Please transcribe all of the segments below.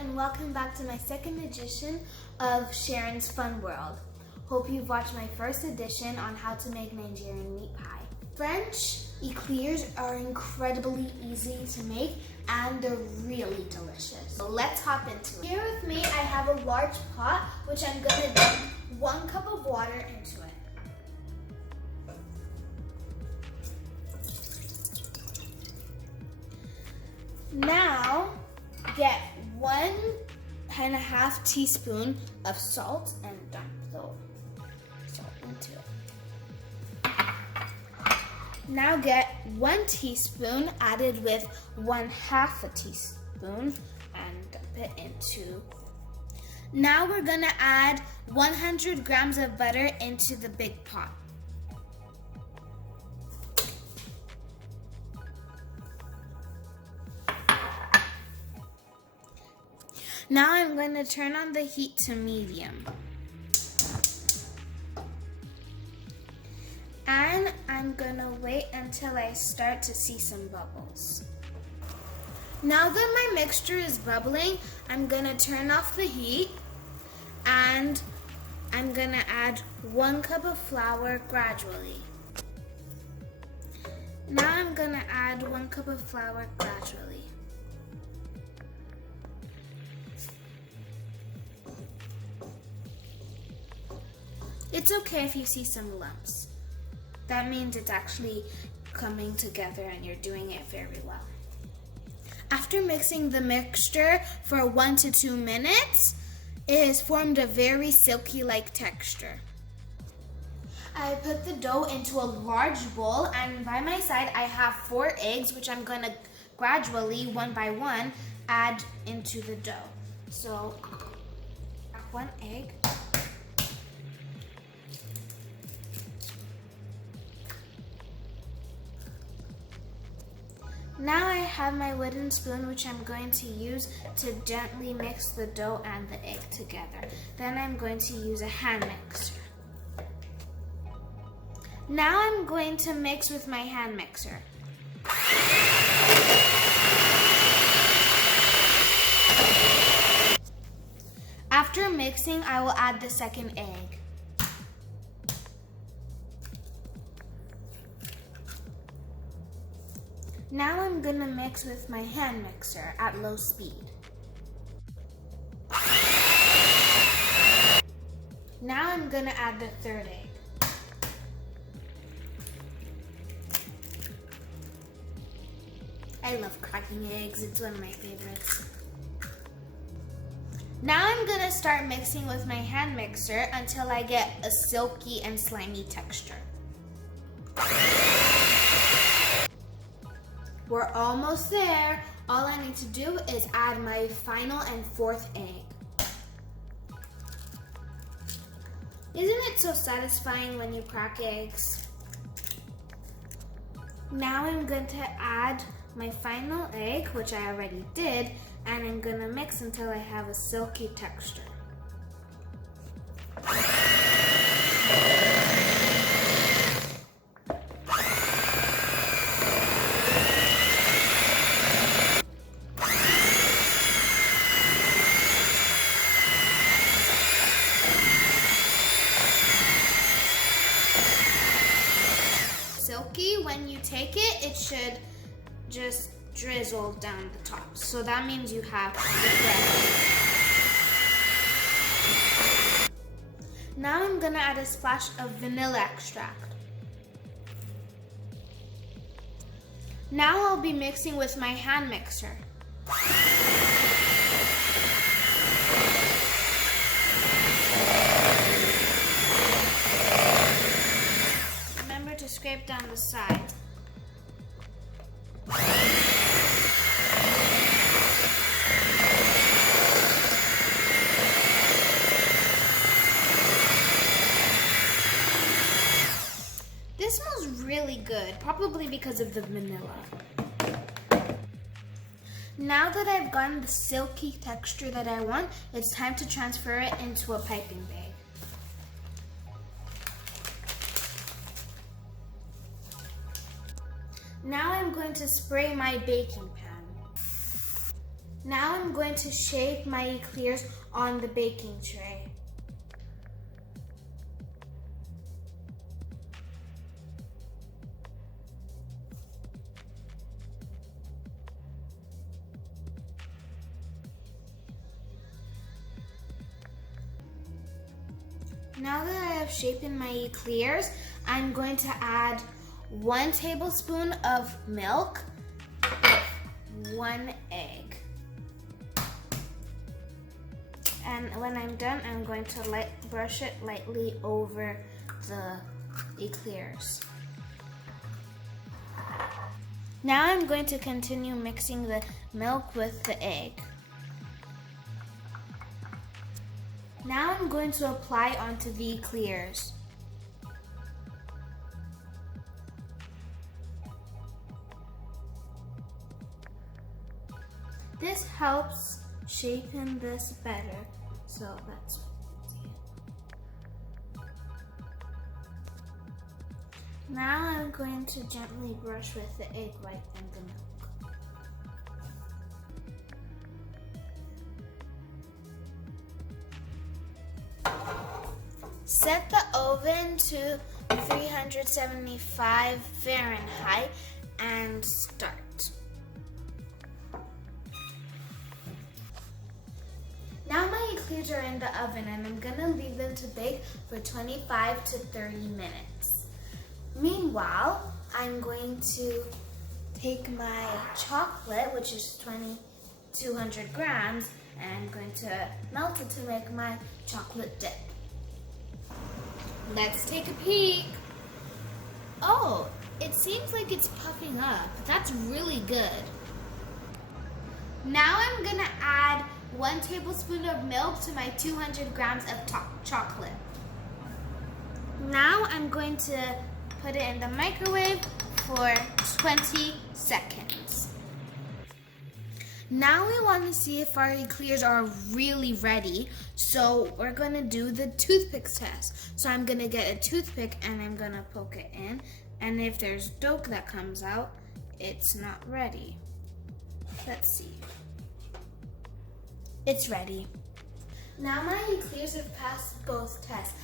and welcome back to my second edition of Sharon's Fun World. Hope you've watched my first edition on how to make Nigerian meat pie. French eclairs are incredibly easy to make and they're really delicious. So let's hop into it. Here with me I have a large pot which I'm going to dump 1 cup of water into it. Now get 1.5 teaspoon of salt and dump the salt into it. Now get 1 teaspoon added with 1/2 teaspoon and dump it into. Now we're gonna add 100 grams of butter into the big pot. Now I'm going to turn on the heat to medium. And I'm going to wait until I start to see some bubbles. Now that my mixture is bubbling, I'm going to turn off the heat and I'm going to add 1 cup of flour gradually. Now I'm going to add 1 cup of flour gradually. It's okay if you see some lumps. That means it's actually coming together and you're doing it very well. After mixing the mixture for 1 to 2 minutes, it has formed a very silky-like texture. I put the dough into a large bowl and by my side I have 4 eggs which I'm going to gradually, one by one, add into the dough. So, 1 egg. Now I have my wooden spoon which I'm going to use to gently mix the dough and the egg together. Then I'm going to use a hand mixer. Now I'm going to mix with my hand mixer. After mixing, I will add the second egg. Now I'm going to mix with my hand mixer at low speed. Now I'm going to add the third egg. I love cracking eggs, it's one of my favorites. Now I'm going to start mixing with my hand mixer until I get a silky and slimy texture. We're almost there. All I need to do is add my final and 4th egg. Isn't it so satisfying when you crack eggs? Now I'm going to add my final egg, which I already did, and I'm going to mix until I have a silky texture. Silky, when you take it, it should just drizzle down the top. So that means you have the bread. Now I'm gonna add a splash of vanilla extract. Now I'll be mixing with my hand mixer. To scrape down the side. This smells really good, probably because of the vanilla. Now that I've gotten the silky texture that I want, it's time to transfer it into a piping bag. Now I'm going to spray my baking pan. Now I'm going to shape my eclairs on the baking tray. Now that I have shaped my eclairs, I'm going to add 1 tablespoon of milk with 1 egg. And when I'm done, I'm going to brush it lightly over the eclairs. Now I'm going to continue mixing the milk with the egg. Now I'm going to apply onto the eclairs. This helps shapen this better, so that's it. Now I'm going to gently brush with the egg white and the milk. Set the oven to 375 Fahrenheit and start. Now my eclairs are in the oven and I'm gonna leave them to bake for 25 to 30 minutes. Meanwhile, I'm going to take my chocolate, which is 200 grams, and I'm going to melt it to make my chocolate dip. Let's take a peek. Oh, it seems like it's puffing up. That's really good. Now I'm gonna add 1 tablespoon of milk to my 200 grams of chocolate. Now I'm going to put it in the microwave for 20 seconds. Now we want to see if our eclairs are really ready, so we're going to do the toothpick test. So I'm going to get a toothpick and I'm going to poke it in, and if there's dough that comes out, it's not ready. Let's see. It's ready. Now my eclairs have passed both tests.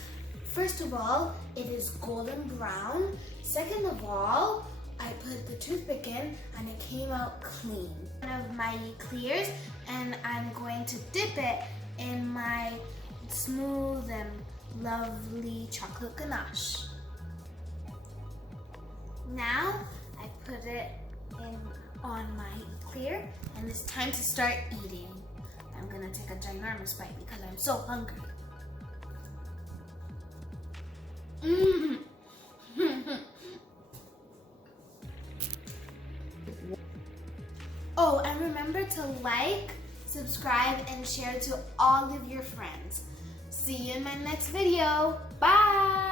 First of all, it is golden brown. Second of all, I put the toothpick in and it came out clean. One of my eclairs, and I'm going to dip it in my smooth and lovely chocolate ganache. Now I put it on my eclair and it's time to start eating. I'm gonna take a ginormous bite because I'm so hungry. Oh, and remember to like, subscribe, and share to all of your friends. See you in my next video. Bye!